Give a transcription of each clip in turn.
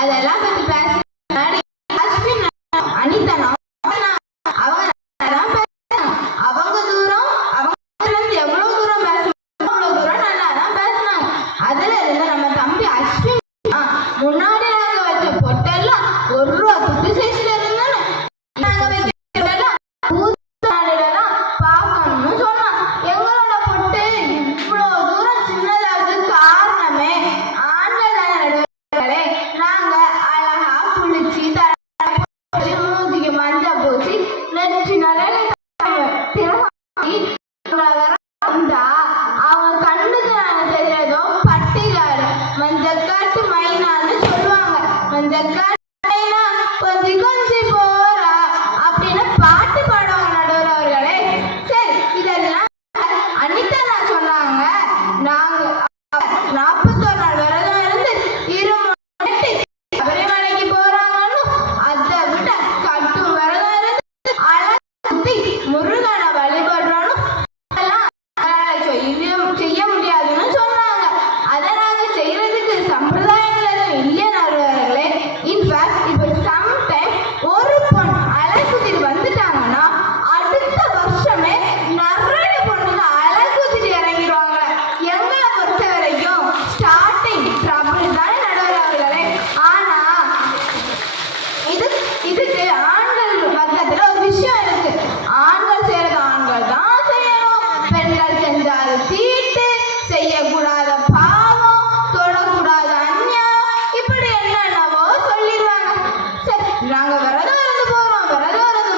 அதெல்லாம் பத்தி பேச அஸ்வின் அனிதா அவங்க தூரம் அவங்க எவ்வளவு தூரம் பேசணும் அவ்வளவு தூரம் நல்லா தான் பேசினாங்க. அதுல இருந்து நம்ம தம்பி அஸ்வின் முன்னாடி நாங்க வச்ச பொட்டெல்லாம் ஒரு ரூபா புத்து சைஸ்ல இருந்தானே நாங்க வைக்க பார்க்கணும்னு சொன்னா எங்களோட பொட்டு இவ்வளவு தூரம் சின்னதாக காரணமே ஆண்கள் தானே. நாங்க அழகா குளிச்சு மூஞ்சிக்கு மஞ்சள் பூசி நெச்சு நிறைய அவங்க கண்ணுக்கு நாங்க தெரியறதோ பட்டிகாடு மஞ்சக்காட்டு மைனான்னு சொல்லுவாங்க. மஞ்சக்காட்டு மைனா கொஞ்சி கொஞ்சி போறா அப்படின்னு பாட்டு பாடுவாங்க நடுவர் அவர்களே. சரி, இதெல்லாம் அனிதா நான் சொன்னாங்க. நாங்க 41 நாள் விரதம் இருந்து சபரிமலைக்கு போறாங்கன்னு அதை விட கட்டும் விரதம் இருந்து அழகி முருகனை வழிபடுறோன்னு செய்ய முடியாதுன்னு சொன்னாங்க. அதை நாங்க செய்யறதுக்கு சம்பிரதாயங்கள் எதுவும் இல்லையா நடுவர்களே. இன்ஃபேக்ட் இப்போ சம்டைம் ஒரு பொண்ணு அழகுத்திட்டு வந்துட்டாங்கன்னா அடுத்த வருஷமே நிறைய பொண்ணுங்க அழகுத்திட்டு இறங்கிடுவாங்க. எங்களை பொறுத்த வரைக்கும் ஸ்டார்டிங் ட்ரபிள் தானே நடுவர்களே. ஆனா இதுக்கு ஆண்கள் பக்கத்துல ஒரு விஷயம் இருக்கு. ஆண்கள் செய்யறது ஆண்கள் தான் செய்யணும். பெண்கள் செஞ்சாது தீட்டு, செய்யக்கூடாத பாவம், தொடக்கூடாத அந்நியம், இப்படி என்னென்னவோ சொல்லிடுவாங்க. சரி, நாங்க விரதம் இருந்து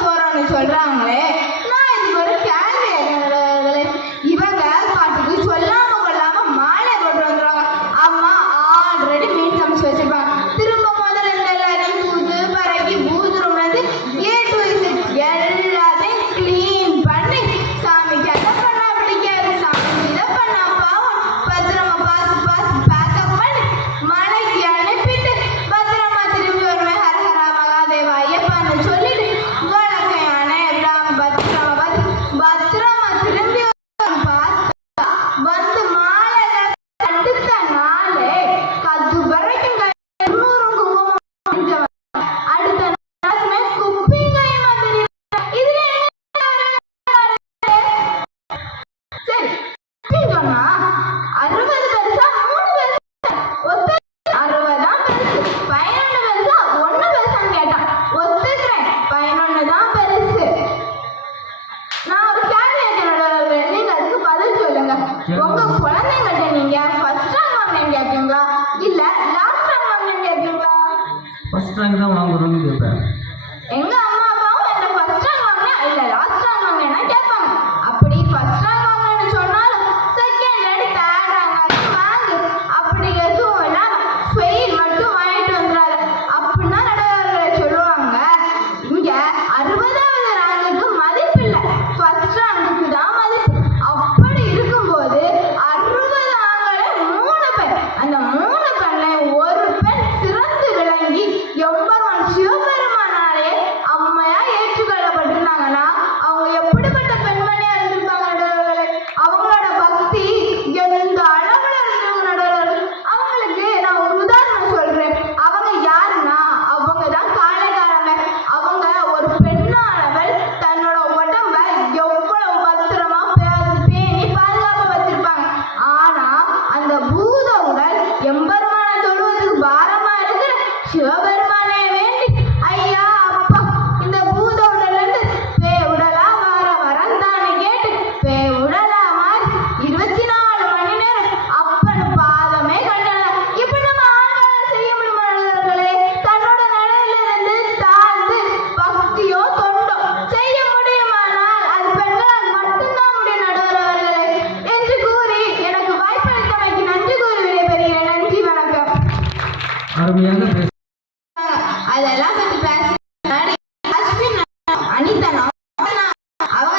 போறோம்னு சொல்றாங்களே. நான் இதுக்கு ஒரு கேள்வி கேட்கிறேன். இவங்க பாட்டுக்கு சொல்லாம கொள்ளாம மாலை போட்டு வந்துடுவாங்க. அம்மா ஆல்ரெடி மீன் சமைச்சு வச்சிருப்பாங்க. திரும்ப முதல்ல இந்த எல்லாரையும் பூஜை பறக்கி பூஜை ரூம்ல இருந்து A to Z எல்லாத்தையும் கிளீன் பண்ணி சாமிக்கு அதை பண்ணா பிடிக்காது, சாமிக்கு இதை பண்ணா பாவம், பத்திரமா பார்த்து பேக்கப் பண்ணி மலைக்கு அனுப்பிட்டு பத்திரமா திரும்பி வருமே ஹரஹரா மகாதேவா ஐயப்பான்னு சொல்லிட்டு வழக்கையான எல்லாம் பத்திரமா திரும்பி பார்த்தா வந்து மாலை அடுத்த நாளே கது வரைக்கும் 200 குங்குமம் அடுத்த நாளுமே குப்பிங்கையுமா தெரியும். இதுல சரி சொன்னா 60 பெருசா 3 பெருசா ஒத்து 60 தான் பெருசு, 11 பெருசா 1 பெருசான்னு கேட்டான். ஒத்துக்கிறேன், 11 தான் பெருசு. நான் ஒரு கேள்வி கேட்கிறேன், நீங்க அதுக்கு பதில் சொல்லுங்க. உங்க குழந்தைங்கள்ட்ட நீங்க ஃபர்ஸ்ட் ரேங்க் வாங்கினேன்னு கேட்பீங்களா இல்ல லாஸ்ட் ரேங்க் வாங்கினேன்னு கேட்பீங்களா? ஃபர்ஸ்ட் ரேங்க் தான் வாங்குறோம்னு கேட்பேன். எங்க அம்மா அப்பாவும் என்ன ஃபர்ஸ்ட் ரேங்க் வாங்கினா இல்ல லாஸ்ட் ரேங்க் வாங்கினா கேட்பாங்க. அப்படி ஃபர்ஸ்ட் ரேங்க் வாங்கினேன்னு சொன்னாலும் செகண்ட் ரேங்க் தேர்ட் ரேங்க் வாங்கு, அப்படி எதுவும் இல்லாம ஃபெயில் மட்டும் வாங்கிட்டு வந்துடாது அப்படின்னா நடுவர்களை சொல்லுவாங்க. இங்க 60வது ரேங்குக்கு மதிப்பு இல்லை, ஃபர்ஸ்ட் ரேங்குக்கு தான் மதிப்பு. அப்படி இருக்கும்போது 60 ஆண்களே 3 பெண், அந்த 3 பெண்ணை ஒரு பெண் சிறந்து விளங்கி எம்பெருமான் சிவபெருமானாலே அம்மையா ஏற்றுக்கொள்ளப்பட்டிருந்தாங்கன்னா அவங்க எப்படிப்பட்ட பெண்மணியா இருந்திருப்பாங்க நடுவர்களே. அவங்களோட பக்தி எந்த அளவுல இருந்திருக்கும் நடுவர்கள். அவங்களுக்கு நான் ஒரு உதாரணம் சொல்றேன். அவங்க யாருன்னா அவங்க தான் காளைக்காரங்க. அவங்க ஒரு பெண்ணானவள் தன்னோட உடம்ப எவ்வளவு பத்திரமா பேணி பாதுகாப்பா வச்சிருப்பாங்க. ஆனா அந்த பூத உடல் எம்பெருமான தொழுவதுக்கு பாரமா இருக்கிற சிவபெருமானே வேண்டி ஐயா அப்பா இந்த பூத உடல்ல இருந்து பே உடலா வரந்தான்னு கேட்டு பே உடலா மாறி 24 மணி நேரம் அப்பன் பாதமே கண்டன. இப்படி நம்ம ஆண்களால் செய்ய முடியுமா நடுவர்களே? தன்னோட நிலையில இருந்து தாழ்ந்து பக்தியோ தொண்டோ செய்ய முடியுமானால் அது பெண்களால் மட்டும்தான் முடியும் நடுவர்களே என்று கூறி எனக்கு வாய்ப்பளித்தமைக்கு நன்றி கூறி விடைபெறுகிறேன். நன்றி, வணக்கம். அருமையாக பேச அதெல்லாம் பத்தி பேச அஸ்வின் அனிதா அவங்க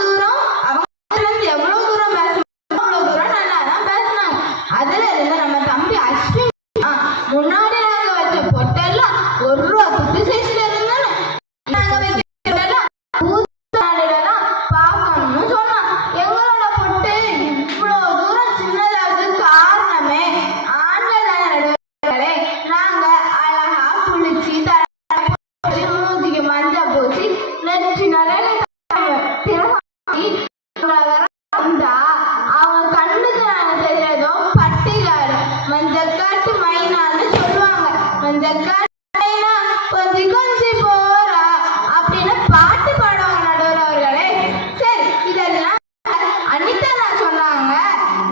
தூரம் அவங்க எவ்வளவு தூரம் பேசணும் அவ்வளவு தூரம் நல்லா தான் பேசினாங்க. அதுல இருந்து நம்ம தம்பி அஸ்வின் முன்னாடி நாங்க வச்ச பொட்டெல்லாம் 1 ரூபா புத்து சைஸ்ல இருந்தானே நாங்க வைக்க பார்க்கணும்னு சொன்னா எங்களோட பொட்டு இவ்வளவு தூரம் சின்னதாக காரணமே ஆண்கள் தானே. மஞ்சக்காட்டு மைனான்னு சொல்லுவாங்க. மஞ்சக்காட்டு மைனா கொஞ்சி கொஞ்சி போறா அப்படின்னு பாட்டு பாடுவாங்க நடுவர் அவர்களே. சரி, இதெல்லாம் அனிதா நான் சொன்னாங்க.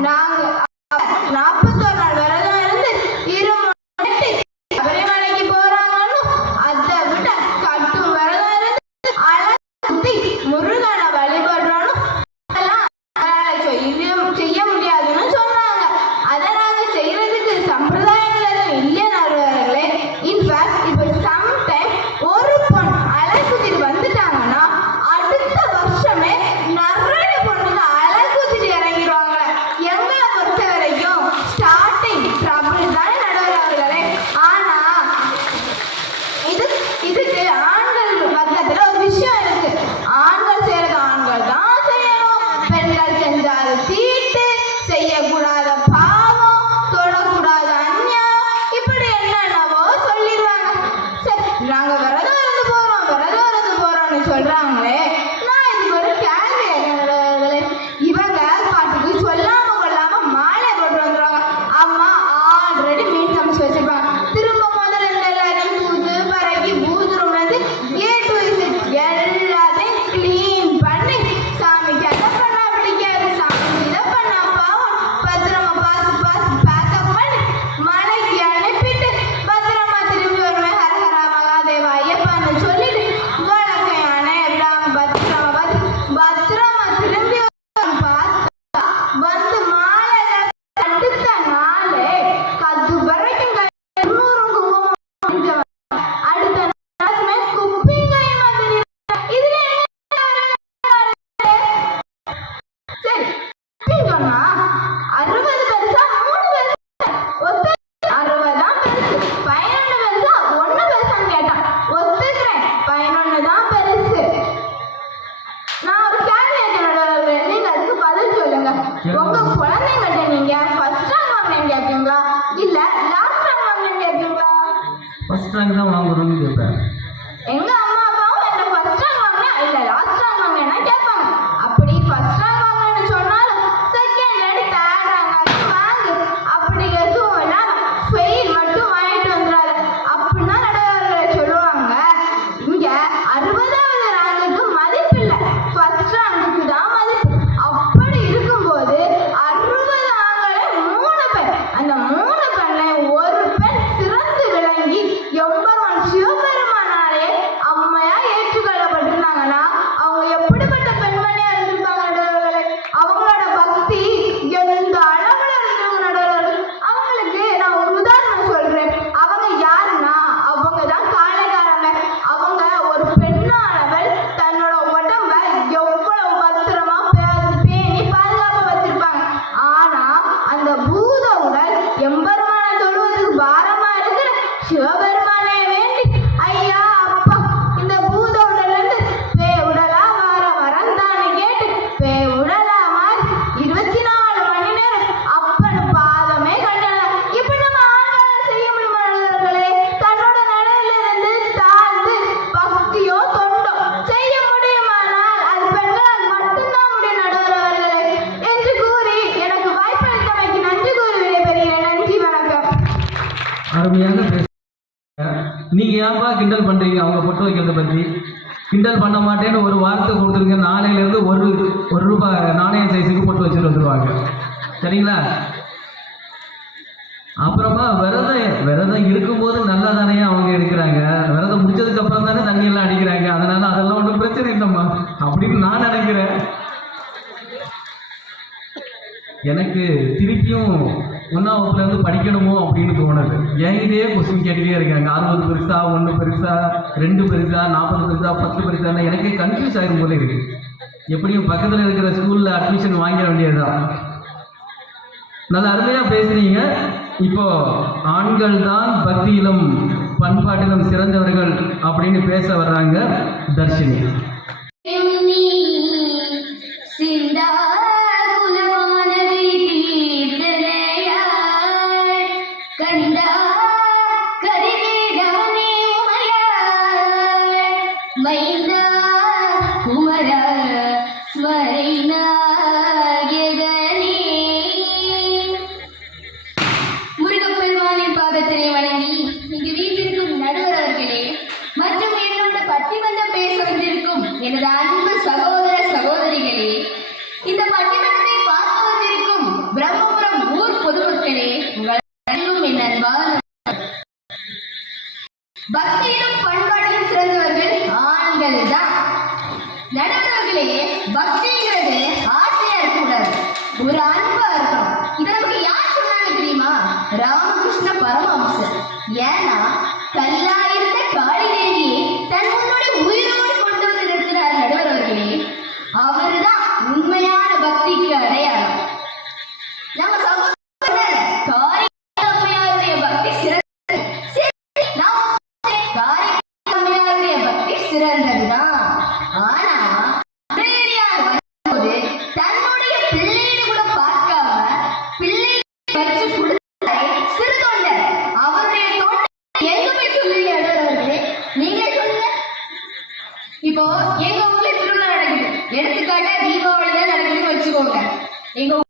நாங்க 41 நாள் விரதம் இருந்து இருமுறை சபரிமலைக்கு போறாங்கன்னு அதை விட கட்டும் விரதம் இருந்து அழகு முருகனை வழிபடுறோன்னு அதெல்லாம் செய்ய முடியாதுன்னு சொன்னாங்க. அதை நாங்க செய்யறதுக்கு சம்பிரதாயங்கள் எதுவும் இல்லை நடுவர்களே. இன்ஃபேக்ட் இப்போ சம்டைம் ஒரு பொண்ணு அழகுத்திட்டு வந்துட்டாங்கன்னா அடுத்த வருஷமே நிறைய பொண்ணுங்க அழகுத்திட்டு இறங்கிடுவாங்க. எங்களை பொறுத்த வரைக்கும் ஸ்டார்டிங் ட்ரபிள் தானே நடுவர்களே. ஆனா இதுக்கு ஆண்கள் பக்கத்துல ஒரு விஷயம் இருக்கு. ஆண்கள் செய்யறது ஆண்கள் தான் செய்யணும். பெண்கள் செஞ்சால் தீட்டு, செய்யக்கூடாத பாவம், தொடக்கூடாத அந்நியம், இப்படி என்னென்னவோ சொல்லிடுவாங்க. சரி, நாங்க விரதம் இருந்து போறோம்னு சொல்றாங்களே. நான் இதுக்கு ஒரு கேள்வி கேட்கிறேன். இவங்க பாட்டுக்கு சொல்லாம கொள்ளாம மாலை போட்டு வந்துருவாங்க. அம்மா ஆல்ரெடி மீன் சமைச்சு வச்சிருப்பாங்க. திரும்ப முதல்ல இந்த எல்லாரையும் பூஜை பறக்கி பூஜை ரூம்ல இருந்து A to Z எல்லாத்தையும் கிளீன் பண்ணி சாமிக்கு அதை பண்ணா பிடிக்காது, சாமி இதை பண்ணா பாவம், பத்திரமா பார்த்து பேக்கப் பண்ணி மலைக்கு அனுப்பிட்டு பத்திரமா திரும்பி வருமே ஹரஹரா மகாதேவா ஐயப்பான்னு சொல்லிட்டு வழக்கையான எல்லாம் பத்திரமா திரும்பி பார்த்தா வந்து மாலை அடுத்த நாளே கது வரைக்கும் 200 குங்குமம் செஞ்சவன். அடுத்த நாளுமே குப்பிங்கை மாதிரி இதுல சரி சொன்னா 60 பெருசா 3 பெருசா ஒத்து 60 தான் பெருசு, 11 பெருசா 1 பெருசான்னு கேட்டான். ஒத்துக்கிறேன், 11 தான் பெருசு. நான் ஒரு கேள்வி கேட்கிறேன், நீங்க அதுக்கு பதில் சொல்லுங்க. உங்க குழந்தைங்கிட்ட நீங்க ஃபர்ஸ்ட் ரேங்க் வாங்கினேன்னு கேட்பீங்களா இல்ல லாஸ்ட் ரேங்க் வாங்கினேன்னு கேட்பீங்களா? ஃபர்ஸ்ட் ரேங்க் தான் வாங்குறோம்னு கேட்பேன். எங்க அம்மா அப்பாவும் என்ன ஃபர்ஸ்ட் ரேங்க் வாங்கினா இல்ல லாஸ்ட் ரேங்க் வாங்கினா கேட்பாங்க. அப்படி ஃபர்ஸ்ட் ரேங்க் வாங்கினேன்னு சொன்னாலும் செகண்ட் ரேங்க் தேர்ட் ரேங்க் வாங்கு, அப்படி எதுவும் இல்லாம ஃபெயில் மட்டும் வாங்கிட்டு வந்துடாத அப்படின்னா நடுவர்களை சொல்லுவாங்க. இங்க 60வது ரேங்குக்கு மதிப்பு இல்லை, ஃபர்ஸ்ட் ரேங்குக்கு தான் மதிப்பு. அப்படி இருக்கும்போது 60 ஆண்களே 3 பெண், அந்த 3 பெண்ல ஒரு பெண் சிறந்து விளங்கி எம்பெருமான் சிவபெருமானாலே அம்மையா ஏற்றுக்கொள்ளப்பட்டிருந்தாங்கன்னா அவங்க எப்படிப்பட்ட பெண்மணியா இருந்திருப்பாங்க நடுவர்களே. அவங்களோட பக்தி எந்த அளவுல இருந்திருக்கும் நடுவர்களே. அவங்களுக்கு நான் ஒரு உதாரணம் சொல்றேன். அவங்க யாருன்னா அவங்க தான் காளைக்காரங்க. அவங்க ஒரு பெண்ணானவள் தன்னோட உடம்ப எவ்வளவு பத்திரமா பேணி பாதுகாப்பா வச்சிருப்பாங்க. ஆனா அந்த பூத உடல் எம்பெருமான தொழுவதுக்கு பாரமா இருக்கிற சிவபெருமானே வேண்டி ஐயா அப்பா இந்த பூத உடல்ல இருந்து பே உடலா வரந்தான்னு கேட்டு பே உடலா மாறி 24 மணி நேரம் அப்பன் பாதமே கண்டன. இப்படி நம்ம ஆண்களால் செய்ய முடியுமா நடுவர்களே? தன்னோட நிலையில இருந்து தாழ்ந்து பக்தியோ தொண்டோ செய்ய முடியுமானால் அது பெண்களால் மட்டும்தான் முடியும் நடுவர்களே என்று கூறி எனக்கு வாய்ப்பளித்தமைக்கு நன்றி கூறி விடைபெறுகிறேன். நன்றி, வணக்கம். அருமையாக பேச. நீங்க ஏன்பா கிண்டல் பண்றீங்க? அவங்க பொட்டு வைக்கிறத பத்தி கிண்டல் பண்ண மாட்டேன்னு ஒரு வார்த்தை கொடுத்துருங்க. நாளையில இருந்து ஒரு ரூபாய் நாணய சைஸுக்கு பொட்டு வச்சுட்டு வந்துருவாங்க. சரிங்களா? அப்புறமா விரதம் இருக்கும்போது நல்லா தானே அவங்க எடுக்கிறாங்க. விரதம் முடிச்சதுக்கு அப்புறம் தானே தண்ணி எல்லாம் அடிக்கிறாங்க. அதனால அதெல்லாம் ஒன்றும் பிரச்சனை இல்லைம்மா அப்படின்னு நான் நினைக்கிறேன். எனக்கு திருப்பியும் 1ஆம் வகுப்புலேருந்து படிக்கணுமோ அப்படின்னு தோணுது. ஏன் இதே கொஸ்டின் கேட்டுகிட்டே இருக்காங்க. 60 பெருசா, 1 பெருசா, 2 பெருசா, 40 பெருசா, 10 பெருசான்னு எனக்கே கன்ஃபியூஸ் ஆகிடும் போல இருக்கு. எப்படியும் பக்கத்தில் இருக்கிற ஸ்கூலில் அட்மிஷன் வாங்கிட வேண்டியதுதான். நல்லா அருமையாக பேசுனீங்க. இப்போ ஆண்கள் தான் பக்தியிலும் பண்பாட்டிலும் சிறந்தவர்கள் அப்படின்னு பேச வர்றாங்க தர்ஷினி. மறைநாயகனே பாதத்தினை வணங்கி இங்கு வீட்டிற்கும் நடுவர் அவர்களே மற்றும் என்னோட பட்டிமன்றம் பேச வந்திருக்கும் எனது அன்பு சகோதர சகோதரிகளே, இந்த பட்டிமன்றத்தை பார்க்க வந்திருக்கும் பிரம்மபுரம் ஊர் பொதுமக்களே, உங்கள் அனைவரும் என் அன்பான பக்தியிலும் பண்பாட்டிலும் சிறந்தவர்கள் ஆண்கள் தான். நடுவர்களே, பக்திங்கிறது ஆசையா இருக்கக்கூடாது, ஒரு அன்பா இருக்கணும். இதை நமக்கு யார் சொன்னாங்க தெரியுமா? ராமகிருஷ்ண பரமஹம்சர். ஏன்னா கல்லாயிருந்த காளி தேவியை தன் முன்னோடு உயிரோடு கொண்டு வந்து நிறுத்தினார் நடுவர் அவர்களே. அவர்தான் உண்மையான பக்திக்கு அடையாளம். நம்ம சகோதரர் காளியம்மையாருடைய பக்தி சிறந்தது. காளியம்மையாருடைய பக்தி சிறந்ததுதான். ஆனா வரும்போது தன்னுடைய பிள்ளைன்னு கூட பார்க்காம பிள்ளை வச்சு கொடுத்தாரே சிறு தொண்டர், அவருடைய தோட்டம் எங்க போய் சொல்லுவீங்க அவர்களே? நீங்களே சொல்லுங்க. இப்போ எங்க ஊர்ல திருவிழா நடக்குது, எடுத்துக்காட்டா தீபாவளி தான் நடக்குதுன்னு வச்சுக்கோங்க. எங்க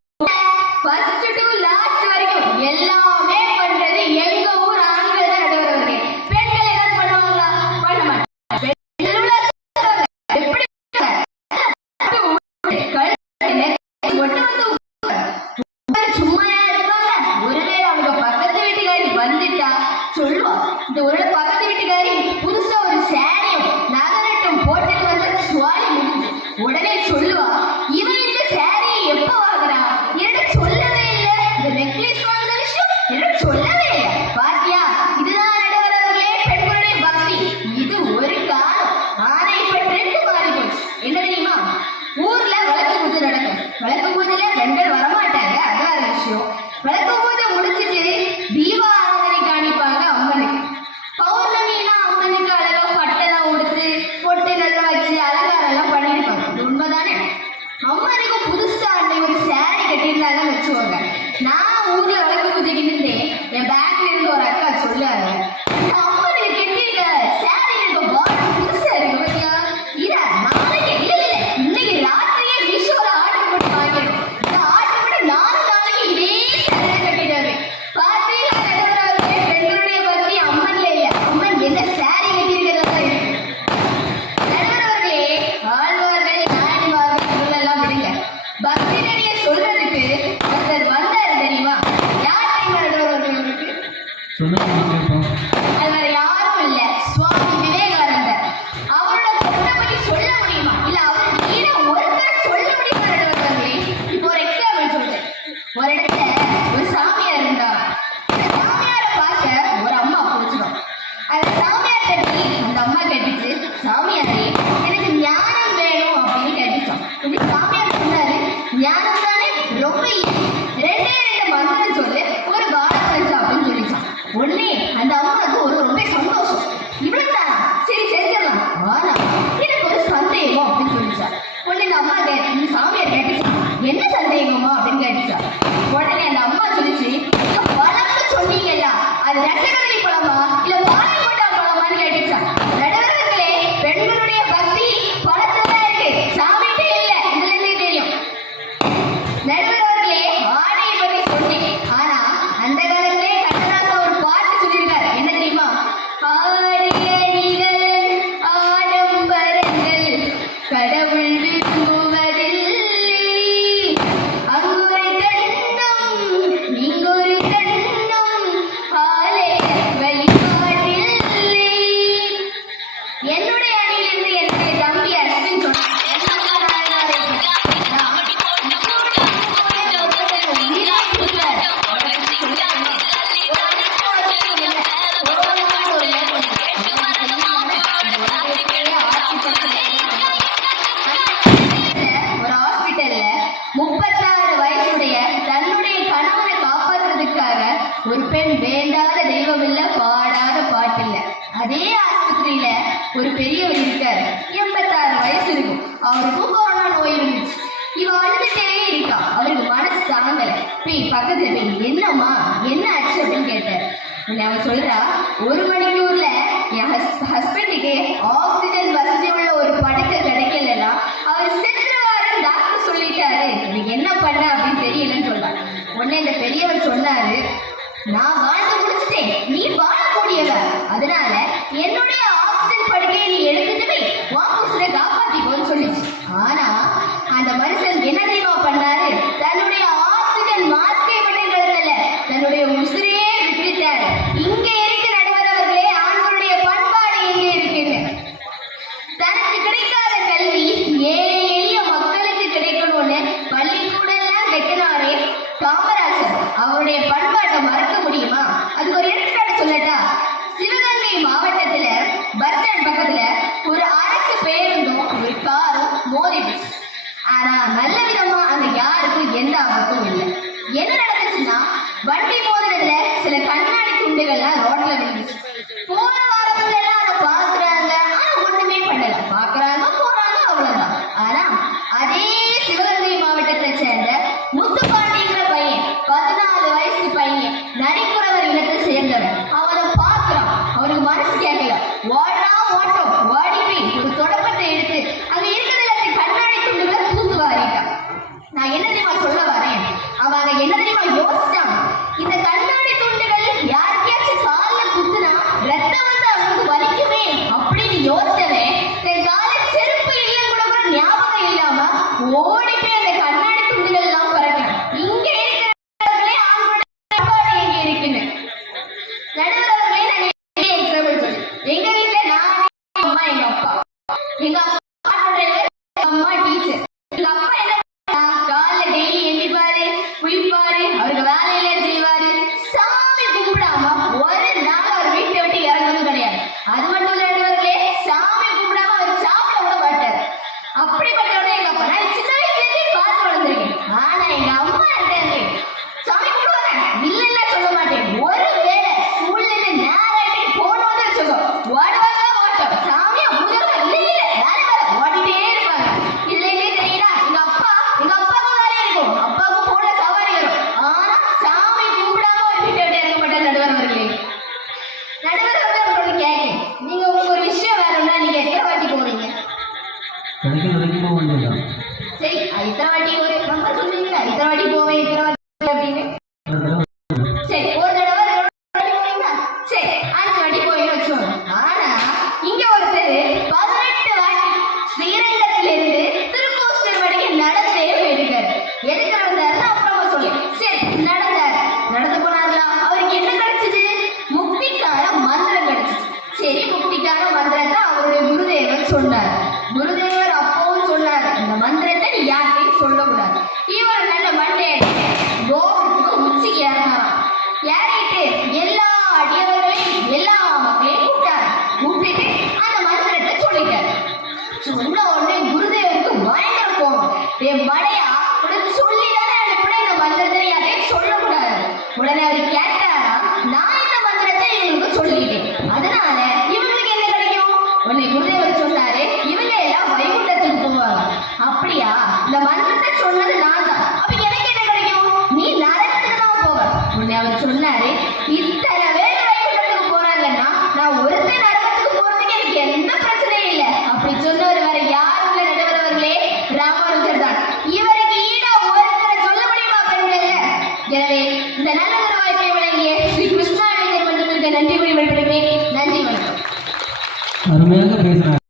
ஃபர்ஸ்ட் டு லாஸ்ட் வரைக்கும் எல்லாமே பண்றது எங்க ஊர் ஆண்கள் தான் நடுவர்களே. பெண்கள் ஏதாவது பண்ணுவாங்களா? பண்ண மாட்டாங்க. திருவிழா எப்படி சும்மாயா இருப்பாங்க? ஒருவேளை அவங்க பக்கத்து வீட்டுக்காரி வந்துட்டா சொல்லுவா, இந்த ஒரு பக்கத்து வீட்டுக்காரி புதுசா ஒரு சாரியும் நகரட்டும் போட்டுட்டு வந்த சுவாலி முடிஞ்சு உடனே சொல்லுவா, இவன் இந்த சாரியை எப்ப வாங்குறா? எனக்கு சொல்லவே இல்லை. இந்த நெக்லஸ் வாங்குற விஷயம் எனக்கு சொல்லவே இல்லை. பாத்தியா, இதுதான் நடுவர்களே பெண்களுடைய பக்தி. இது ஒரு காலம். ஆனா இப்ப ட்ரெண்ட் மாறி போச்சு. என்ன தெரியுமா? ஊர்ல விளக்கு பூஜை நடக்கும். விளக்கு பூஜையில பெண்கள் வரமாட்டாங்க, அதான் விஷயம். விளக்கு பூஜை முடிச்சிட்டு தீப ஆராதனை காணிப்பாங்க அம்மனுக்கு. பௌர்ணமினா அம்மனுக்கு அழகா பட்டெல்லாம் உடுத்து பொட்டு நல்லா வச்சு அலங்காரம் எல்லாம் பண்ணியிருப்பாங்க. இது உண்மைதானே? அம்மனுக்கு புதுசா அன்னைக்கு ஒரு சாரி கட்டியிருந்தாங்க வச்சுக்கோங்க. நான் ஊர்ல விளக்கு பூஜைக்கு நின்றேன். என் பேக்ல இருந்து ஒரு அக்கா சொல்லாரு, அம்மனுக்கு கட்டியிருக்க சாரி எனக்கு பாடம் புதுசா இருக்கு பத்தியா? இத நாளைக்கு இல்ல இல்ல இன்னைக்கு ராத்திரியே மீஷோல ஆர்டர் போட்டு வாங்கிடும். இந்த ஆர்டர் போட்டு 4 நாளைக்கு இதே சாரி கட்டிட்டாரு. பார்த்தீங்களா நடுவர்களே, பெண்களுடைய பக்தி அம்மன்ல இல்ல, அம்மன் என்ன சாரி கட்டியிருக்கிறதா இருக்கு. நடுவர்களே, ஆழ்வார்கள் நாயன்மார்கள் இவங்களெல்லாம் விடுங்க. பக்தி நடிகை சொல்றதுக்கு ஒருத்தர் வந்தாரு தெரியுமா? யார் தெரியுமா நடுவர்களுக்கு? சொல்லுங்க. அது வேற யாரும் இல்ல, சுவாமி விவேகானந்தர். அவரோட தொண்டை பத்தி சொல்ல முடியுமா? இல்ல அவருக்கு ஈர ஒருத்தர் சொல்ல முடியுமா நடுவர்களே? இப்போ ஒரு எக்ஸாம்பிள் சொல்றேன். ஒரு இடத்துல ஒரு சாமியார் இருந்தார். அந்த சாமியாரை பார்க்க ஒரு அம்மா பிடிச்சிடும். அந்த சாமியார் கட்டி அந்த அம்மா கேட்டுச்சு, சாமியாரே எனக்கு ஞானம் வேணும் அப்படின்னு கேட்டுச்சோம். இப்படி சாமியார் சொன்னாரு, ஞானம் தானே, ரொம்ப ஈஸி, 2 மந்திரம் சொல்லு, ஒரு காலம் வச்சா அப்படின்னு சொல்லிச்சான். உடனே அந்த அம்மாவுக்கு ஒரு ரொம்ப சந்தோஷம். இவ்வளவுதான், சரி செஞ்சிடலாம். ஆனா எனக்கு ஒரு சந்தேகம் அப்படின்னு சொல்லிச்சா. உடனே அந்த அம்மா இந்த சாமியார் கேட்டுச்சா, என்ன சந்தேகமா அப்படின்னு கேட்டுச்சா. உடனே அந்த அம்மா சொல்லிச்சு, பழம்னு சொன்னீங்கல்ல, அது ரசகதளி பழமா இல்ல வாழைப்பட்டா பழமான்னு கேட்டுச்சா. நடுவர்களே, பெண்களுடைய பக்தி பழத்துல தான் இருக்கு, சாமிகிட்டே இல்ல. இதுல இருந்தே தெரியும். நடுவர்களே, ஆடையை பத்தி சொன்னேன். ஆனா அந்த காலத்திலே கண்ணதாசன் ஒரு பாட்டு சொல்லியிருக்காரு. என்ன தெரியுமா? ஆடிய நிழல் ஆடம்பரங்கள் கடவுள் விரும்புவதில்லை, அங்கொரு கண்ணம் இங்கொரு கண்ணம் ஆலய வழிபாட்டில்லை. என்னுடைய அணியிலிருந்து என்னுடைய தம்பி அஸ்வின் சொன்னார். ஒரு ஹாஸ்பிட்டல்ல 36 வயசுடைய தன்னுடைய கணவனை காப்பாற்றுறதுக்காக ஒரு பெண் வேண்டாத தெய்வம் இல்ல, பாடாத பாட்டு இல்ல. அதே ஆஸ்பத்திரியில ஒரு பெரியவர் இருக்காரு, 86 வயசு இருக்கும். அவருக்கும் கொரோனா நோய் இருந்துச்சு. இவ அழுதுட்டே இருக்கா. அவருக்கு மனசு தாங்கல. போய் பக்கத்துல போய் என்னம்மா என்ன ஆச்சு அப்படின்னு கேட்டாரு. அவன் சொல்றா, 1 மணிக்கூர்ல என் ஹஸ்பண்டுக்கு ஆக்சிஜன் வசதி உள்ள ஒரு படுக்கை கிடைக்கலன்னா அவர் செத்துருவாருன்னு டாக்டர் சொல்லிட்டாரு. எனக்கு என்ன பண்ண அப்படின்னு தெரியலன்னு சொல்றான். உடனே இந்த பெரியவர் சொன்னாரு, நான் வாழ்ந்து முடிச்சுட்டு மனுஷன் நீ வாழக்கூடியவ. அதனால என்னுடைய ஆக்சிஜன் படுக்கையை நீ எடுத்துட்டு போய் உன் உசுரை காப்பாத்திக்கோன்னு சொல்லிச்சு. ஆனா அந்த மனுஷன் என்ன தெரியுமா பண்ணாரு? தன்னுடைய ஆக்சிஜன் மாஸ்கை மட்டும் கலத்தல, தன்னுடைய உசுரையே விட்டுட்டாரு. இங்க இருக்கு நடுவர் அவர்களே ஆண்களுடைய பண்பாடு எங்க இருக்குன்னு. தனக்கு கிடைக்காத கல்வி ஏழை எளிய மக்களுக்கு கிடைக்கணும்னு பள்ளிக்கூடெல்லாம் கட்டினாரே காமராசர். அவருடைய பண்பாட்டை மறக்க முடியுமா? அதுக்கு ஒரு எடுத்துக்காட்டு சொல்லட்டா? சிவகங்கை மாவட்டத்துல பஸ் ஸ்டாண்ட் பக்கத்துல ஒரு அரசு பேருந்தும் ஒரு காரும் மோதிடுச்சு. ஆனா நல்ல விதமா அங்க யாருக்கும் எந்த ஆபத்தும் இல்லை. என்ன நடந்துச்சுன்னா, வண்டி மோதினதுல சில கண்ணாடி துண்டுகள்லாம் ரோட்ல விழுந்துச்சு. போற வாரத்துல எல்லாம் அதை பாக்குறாங்க, ஆனா ஒண்ணுமே பண்ணல. பாக்குறாங்க போறாங்க, அவ்வளவுதான். ஆனா அதே சிவகங்கை மாவட்டத்தை சேர்ந்த முத்துப்பாண்டிங்கிற பையன், 14 வயசு பையன், நரிக்குறவர் இனத்தை சேர்ந்தவன். அவனை பார்க்கிறான், அவனுக்கு மனசு கேட்கல. ஓடுறா ஓட்டம், ஓடி போய் ஒரு தொடப்பத்தை எடுத்து அங்க இருக்கிறதுல கண்ணாடி துண்டுகளை தூத்து வாரிட்டான். நான் என்ன தெரியுமா சொல்ல வரேன்? அவங்க என்ன தெரியுமா யோசிச்சான்? இந்த கண்ணாடி துண்டுகள் யாருக்கையாச்சும் காலில் குத்துனா ரத்தம் வந்து அவனுக்கு வலிக்குமே அப்படின்னு யோசிச்சவன் தன் காலில் செருப்பு இல்லைன்னு கூட ஞாபகம் இல்லாம ஓடி போய் அந்த கண்ணாடி துண்டுகள் எல்லாம் பறக்கிறான். இங்க இருக்கிறவர்களே ஆண்களுடைய பண்பாடு எங்க இருக்குன்னு. நடுவர்களே நாங்க எக்ஸாம்பிள் சொல்லி எங்க வீட்டுல நான், அம்மா, எங்க அப்பா. எங்க அப்பா டிரைவர், அம்மா டீச்சர். எங்க அப்பா என்ன காலைல டெய்லி எந்திப்பாரு, குளிப்பாரு, அவருக்கு வேலையில செய்வாரு. சாமி கும்பிடாம ஒரு நாள் அவர் வீட்டை விட்டு இறங்குறது கிடையாது. அது மட்டும் இல்ல நடுவர்களே, சாமி கும்பிடாம அவர் சாப்பிட கூட மாட்டார். அப்படிப்பட்டவங்க எங்க அப்பா. நான் சின்ன வயசுல இருந்தே பார்த்து வளர்ந்துருக்கேன். ஆனா எங்க அம்மா என்ன சாமி கும்பிடுவாங்க இல்லைன்னா சொல்ல மாட்டேன். ஒரு வேலை ஸ்கூல்ல இருந்து நேராட்டி போன் வந்து சொல்லுவோம், ஓடுவாங்க ஓட்டம், சாமியா முதுகு இல்லை இல்லை வேலை வேலை ஓடிட்டே இருப்பாங்க. இதுல என்ன தெரியுதா? எங்க அப்பாவுக்கும் வேலை இருக்கும், அப்பாவுக்கும் போன சவாரி வரும். ஆனா சாமி கும்பிடாம ஒரு வீட்டை விட்டு இறங்க மாட்டார் நடுவர் அவர்களே. நடுவர் அவர்கள் உங்களுக்கு கேட்க, நீங்க உங்களுக்கு ஒரு விஷயம் வேணும்னா நீங்க எத்தனை வாட்டி போவீங்க? கிடைக்கிற வரைக்கும் போக வேண்டியதுதான். சரி, இத்தனை வாட்டி ஒரு நம்ம சொல்லுவீங்களா? இத்தனை வாட்டி போவேன், இத்தனை வாட்டி அப்படின்னு. சரி, ஒரு தடவை 2 வாட்டி போவீங்களா? சரி, 5 வாட்டி போயின்னு வச்சோம். ஆனா இங்க ஒருத்தர் 18 வாட்டி ஸ்ரீரங்கத்திலிருந்து திருக்கோஷ்டர் வரைக்கும் நடந்தே போயிருக்காரு. எதுக்கு நடந்தாருன்னு அப்புறமா சொல்லி. சரி, நடந்து போனார்களா? அவருக்கு என்ன கிடைச்சது? முக்திக்கான மந்திரம் கிடைச்சிச்சு. சரி, முக்திக்கான மந்திரத்தை அவருடைய குருதேவர் சொன்னார். குருதேவர் அப்பவும் சொன்னார், இந்த மந்திரத்தை நீ யார்கிட்டையும் சொல்லக்கூடாது. இவர் நல்ல மண்டையை கோபுரத்துக்கு உச்சிக்கு ஏறினாராம். ஏறிட்டு எல்லா அடியவர்களையும் எல்லா மக்களையும் கூப்பிட்டு அந்த மந்திரத்தை சொல்லிட்டாரு. சொன்ன உடனே குருதேவருக்கு பயங்கர கோபம். என் மடையா உனக்கு சொல்லிதானே அனுப்பின இந்த மந்திரத்தை யார்கிட்டையும் சொல்லக்கூடாது. உடனே அவர் கேட்டாரா, நான் இந்த மந்திரத்தை இவங்களுக்கு சொல்லிட்டேன், அதனால இவங்களுக்கு என்ன கிடைக்கும்? உடனே குருதேவர் சொன்னாரு, இவங்க எல்லாம் வைகுண்டத்துக்கு போவாங்க. அப்படியா? இந்த மந்திரத்தை சொன்னது நான் தான், அப்ப எனக்கு என்ன கிடைக்கும்? நீ நரகத்துக்கு தான் போவ. உடனே அவர் சொன்னாரு, இத்தனை பேர் வைகுண்டத்துக்கு போறாங்கன்னா நான் ஒருத்தர் நரகத்துக்கு போறதுக்கு எனக்கு எந்த பிரச்சனையும் இல்லை. அப்படி சொன்னவர் வேற யாரும் இல்லை நடுவர் அவர்களே, ராமானுஜர் தான். இவருக்கு ஈடா ஒருத்தரை சொல்ல முடியுமா பெண்கள்? எனவே இந்த நல்ல ஒரு வாய்ப்பை வழங்கிய ஸ்ரீ கிருஷ்ணா மன்றத்திற்கு நன்றி கூறி விடைபெறுகிறேன். நன்றி, வணக்கம். அருமையாக பேசுறாங்க.